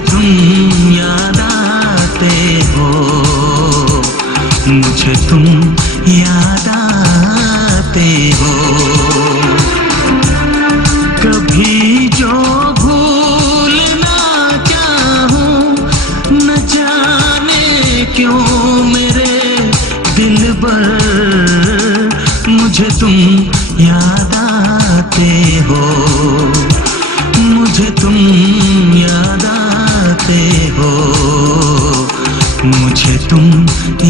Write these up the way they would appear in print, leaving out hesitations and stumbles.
तुम याद आते हो, मुझे तुम याद आते हो। कभी जो भूल ना चाहूं, न जाने क्यों मेरे दिलबर, मुझे तुम याद आते हो, मुझे तुम याद आते हो, मुझे तुम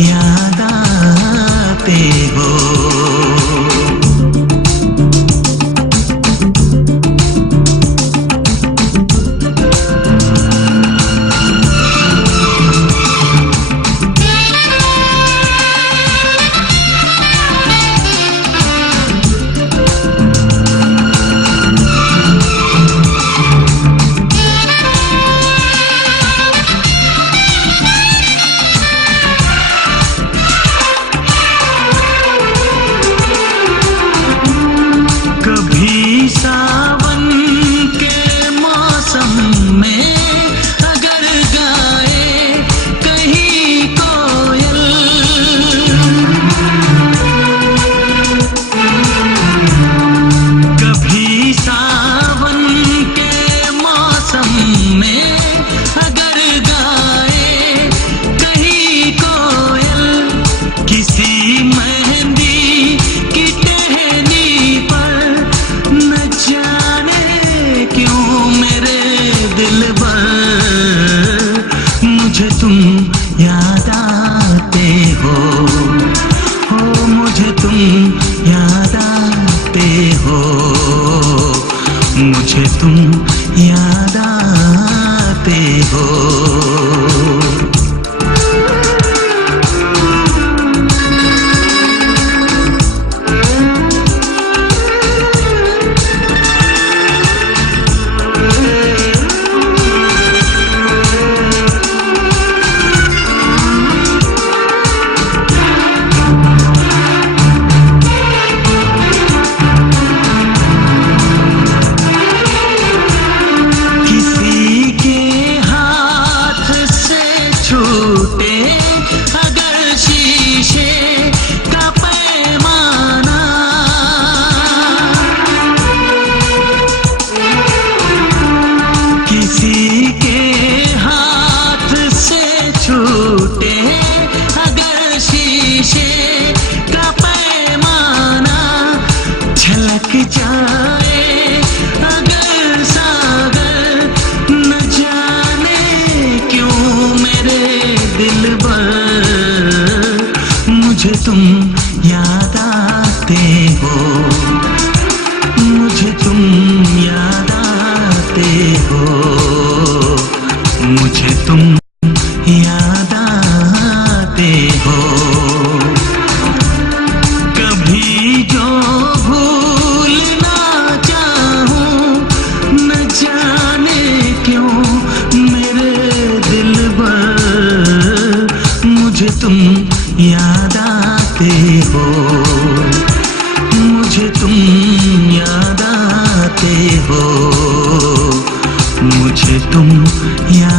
याद आते हो। सावन के मौसम में अगर गाए कहीं कोयल, कभी सावन के मौसम में अगर गाए कहीं कोयल, किसी मेहंदी की टहनी पर, न जाने क्यों मेरे दिलबर, मुझे तुम याद आते हो, मुझे तुम याद आते हो, मुझे तुम याद आते हो। अगर शीशे का पैमाना, किसी के हाथ से छूटे अगर शीशे का पैमाना, झलक जाए अगर सागर, न जाने क्यों मेरे दिलबर, मुझे तुम याद आते हो, मुझे तुम याद आते हो, मुझे तुम याद आते हो। कभी जो भूल ना चाहूं, न जाने क्यों मेरे दिलबर, मुझे तुम याद आते हो, मुझे तुम याद आते हो, मुझे तुम याद